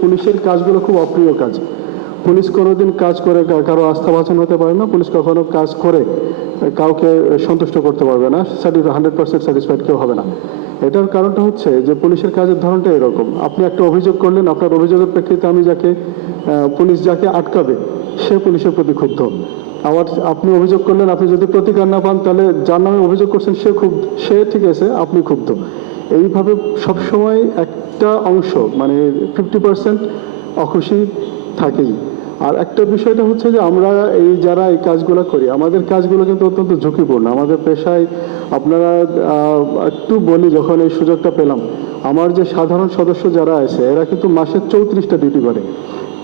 পুলিশের কাজগুলো খুব অপ্রিয় কাজ। পুলিশ কোনোদিন কাজ করে কারো আস্থাভাজন হতে পারে না। পুলিশ কখনো কাজ করে কাউকে সন্তুষ্ট করতে পারবে না, 100% স্যাটিসফাইড কেউ হবে না। এটার কারণটা হচ্ছে যে পুলিশের কাজের ধরনটা এরকম। আপনি একটা অভিযোগ করলেন, আপনার অভিযোগের প্রেক্ষিতে আমি পুলিশ যাকে আটকাবে সে পুলিশের প্রতি ক্ষুব্ধ। আবার আপনি অভিযোগ করলেন, আপনি যদি প্রতিকার না পান তাহলে যার নামে অভিযোগ করছেন সে ঠিক আছে, আপনি ক্ষুব্ধ। এইভাবে সবসময় একটা অংশ মানে 50% অখুশি থাকেই। আর একটা বিষয়টা হচ্ছে যে আমরা যারা এই কাজগুলো করি, আমাদের কাজগুলো কিন্তু অত্যন্ত ঝুঁকিপূর্ণ। আমাদের পেশায় আপনারা একটু বলি, যখন এই সুযোগটা পেলাম, আমার যে সাধারণ সদস্য যারা আছে এরা কিন্তু মাসে 34টা ডিউটি করে।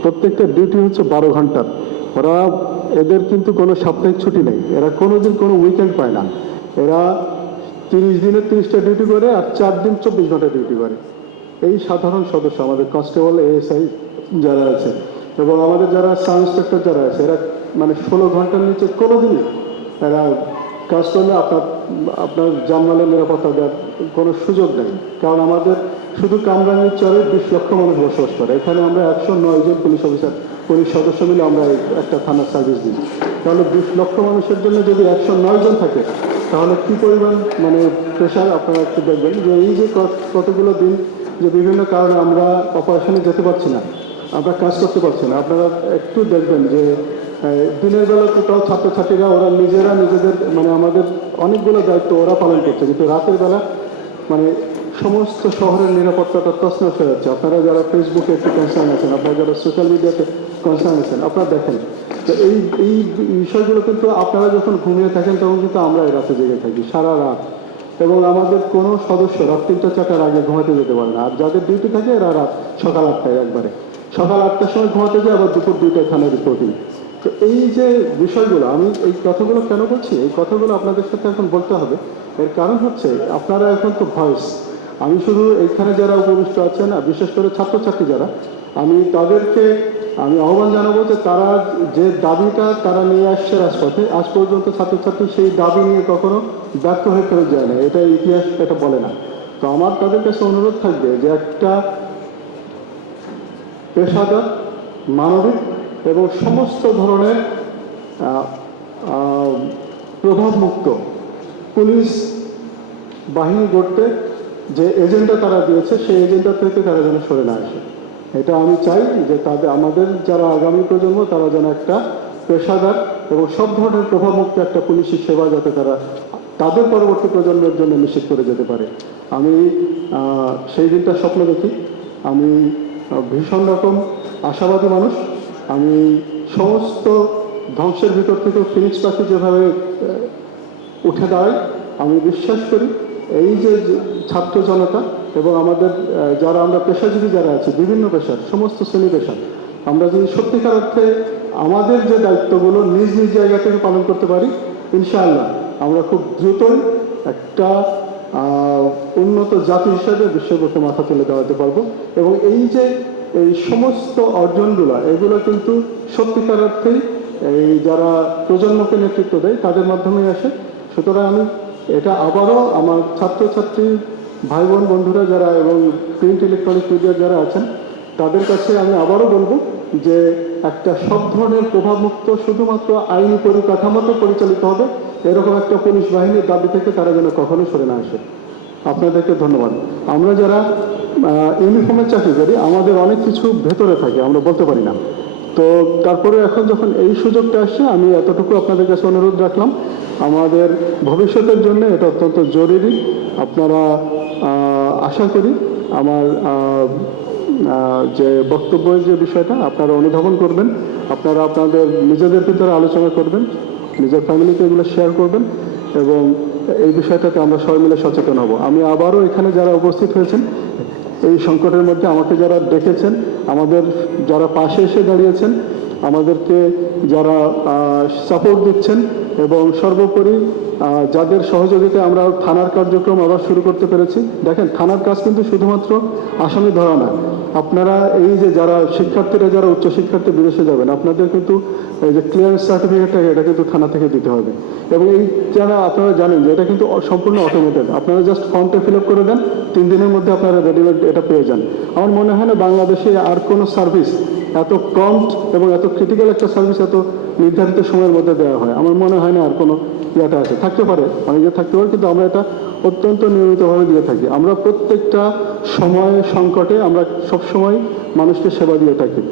প্রত্যেকটা ডিউটি হচ্ছে 12 ঘন্টার। এদের কিন্তু কোনো সাপ্তাহিক ছুটি নেই, এরা কোনোদিন কোনো উইকেন্ড পায় না। এরা 30 দিনে 30টা ডিউটি করে আর 4 দিন 24 ঘন্টা ডিউটি করে। এই সাধারণ সদস্য আমাদের কনস্টেবল, এএসআই যারা আছে এবং আমাদের যারা সাব ইন্সপেক্টর যারা আছে, এরা মানে 16 ঘন্টার নিচে কোনোদিনই এরা কাজ করলে আপনার জানমালের নিরাপত্তা দেওয়ার কোনো সুযোগ নেই। কারণ আমাদের শুধু কামরাঙ্গীর চরে 20 লক্ষ মানুষ বসবাস করে। এখানে আমরা 109 জন পুলিশ সদস্য মিলে আমরা একটা থানার সার্ভিস দিই। তাহলে 20 লক্ষ মানুষের জন্য যদি 109 জন থাকে, তাহলে কি পরিমাণ মানে প্রেশার আপনারা একটু দেখবেন। যে এই যে কতগুলো দিন যে বিভিন্ন কারণে আমরা অপারেশনে যেতে পারছি না, আমরা কাজ করতে পারছি না, আপনারা একটু দেখবেন যে দিনের বেলা কোথাও ছাত্রছাত্রীরা ওরা নিজেদের মানে আমাদের অনেকগুলো দায়িত্ব ওরা পালন করছে, কিন্তু রাতের বেলা মানে সমস্ত শহরের নিরাপত্তাটা তছনছ হয়ে যাচ্ছে। আপনারা যারা ফেসবুকে একটু কনসার্ন আছেন, আপনারা যারা সোশ্যাল মিডিয়াতে কনসার্ন আছেন, আপনারা দেখেন তো এই বিষয়গুলো কিন্তু আপনারা যখন ঘুমিয়ে থাকেন তখন কিন্তু আমরা এই রাতে জেগে থাকি সারা রাত। এবং আমাদের কোনো সদস্য রাত 3টা-4টার আগে ঘুমাতে যেতে পারে না। আর যাদের ডিউটি থাকে এরা সকাল 8টায় একবারে সকাল 8টার সময় ঘুমাতে যায়, আবার দুপুর 2টায় থানায় রিপোর্টিং। তো এই যে বিষয়গুলো, আমি এই কথাগুলো কেন বলছি, এই কথাগুলো আপনাদের সাথে এখন বলতে হবে। এর কারণ হচ্ছে আপনারা এখন তো ভয়েস। আমি শুধু এখানে যারা উপবিষ্ট আছেন, বিশেষ করে ছাত্রছাত্রী যারা, আমি তাদেরকে আহ্বান জানাবো যে তারা যে দাবিটা তারা নিয়ে আসছে রাজপথে, আজ পর্যন্ত ছাত্রছাত্রী সেই দাবি নিয়ে কখনো ব্যর্থ হয়ে ফেরত যায় না। এটা ইতিহাস এটা বলে না। তো আমার তাদের কাছে অনুরোধ থাকবে যে একটা পেশাদার, মানবিক এবং সমস্ত ধরনের প্রভাবমুক্ত পুলিশ বাহিনী গড়তে যে এজেন্ডা তারা দিয়েছে, সেই এজেন্ডা থেকে তারা যেন সরে না আসে। এটা আমি চাই যে আমাদের যারা আগামী প্রজন্ম তারা যেন একটা পেশাদার এবং সব ধরনের প্রভাবমুক্ত একটা পুলিশি সেবা যাতে তারা তাদের পরবর্তী প্রজন্মের জন্য নিশ্চিত করে যেতে পারে। আমি সেই দিনটা স্বপ্ন দেখি। আমি ভীষণ রকম আশাবাদী মানুষ। আমি সমস্ত ধ্বংসের ভিতর থেকে ফিনিক্স পাখি যেভাবে উঠে দাঁড়াই, আমি বিশ্বাস করি এই যে ছাত্র জনতা এবং আমাদের যারা আমরা পেশাজীবী যারা আছি, বিভিন্ন পেশার সমস্ত শ্রেণী পেশার, আমরা যদি সত্যিকার অর্থে আমাদের যে দায়িত্বগুলো নিজ নিজ জায়গা থেকে পালন করতে পারি, ইনশাআল্লাহ আমরা খুব দ্রুতই একটা উন্নত জাতি হিসাবে বিশ্বব্যাপী মাথা তুলে দেওয়াতে পারবো। এবং এই সমস্ত অর্জনগুলো, এগুলো কিন্তু সত্যিকার অর্থেই এই যারা প্রজন্মকে নেতৃত্ব দেয় তাদের মাধ্যমেই আসে। সুতরাং আমি এটা আবারও আমার ছাত্রছাত্রী ভাই বোন বন্ধুরা যারা এবং প্রিন্ট ইলেকট্রনিক মিডিয়া যারা আছেন তাদের কাছে আমি আবারও বলবো যে একটা সব ধরনের প্রভাবমুক্ত শুধুমাত্র আইনি পরিকাঠামোতে পরিচালিত হবে এরকম একটা পুলিশ বাহিনীর দাবি থেকে তারা যেন কখনো সরে না আসে। আপনাদেরকে ধন্যবাদ। আমরা যারা ইউনিফর্মের চাকরি করি আমাদের অনেক কিছু ভেতরে থাকে, আমরা বলতে পারি না। তো তারপরে এখন যখন এই সুযোগটা আসছে, আমি এতটুকু আপনাদের কাছে অনুরোধ রাখলাম, আমাদের ভবিষ্যতের জন্য এটা অত্যন্ত জরুরি। আপনারা আশা করি আমার যে বক্তব্যের যে বিষয়টা আপনারা অনুধাবন করবেন, আপনারা আপনাদের নিজেদের ভিতরে আলোচনা করবেন, নিজের ফ্যামিলিতে এগুলো শেয়ার করবেন এবং এই বিষয়টাতে আমরা সবাই মিলে সচেতন হব। আমি আবারও এখানে যারা উপস্থিত হয়েছেন এই সংকটের মধ্যে আমাকে যারা দেখেছেন, আমাদের যারা পাশে এসে দাঁড়িয়েছেন, আমাদেরকে যারা সাপোর্ট দিচ্ছেন, এবং সর্বোপরি যাদের সহযোগিতায় আমরা থানার কার্যক্রম আবার শুরু করতে পেরেছি। দেখেন, থানার কাজ কিন্তু শুধুমাত্র আসামি ধরা না। আপনারা এই যে যারা শিক্ষার্থীরা, যারা উচ্চশিক্ষার্থী বিদেশে যাবেন, আপনাদের কিন্তু এই যে ক্লিয়ারেন্স সার্টিফিকেটটা, এটা কিন্তু থানা থেকে দিতে হবে। এবং এই যারা আপনারা জানেন যে এটা কিন্তু সম্পূর্ণ অটোমেটেড, আপনারা জাস্ট ফর্মটা ফিল আপ করে দেন, 3 দিনের মধ্যে আপনারা রেডিমেড এটা পেয়ে যান। আমার মনে হয় না বাংলাদেশে আর কোনো সার্ভিস এত প্রম্পট এবং এত ক্রিটিক্যাল একটা সার্ভিস এত নির্ধারিত সময়ের মধ্যে দেওয়া হয়। আমার মনে হয় না আর কোনো ইয়াটা আছে, থাকতে পারে, অনেকে থাকতে পারে, কিন্তু আমরা এটা অত্যন্ত নিয়মিতভাবে দিয়ে থাকি। আমরা প্রত্যেকটা সময় সংকটে আমরা সবসময় মানুষকে সেবা দিয়ে থাকি।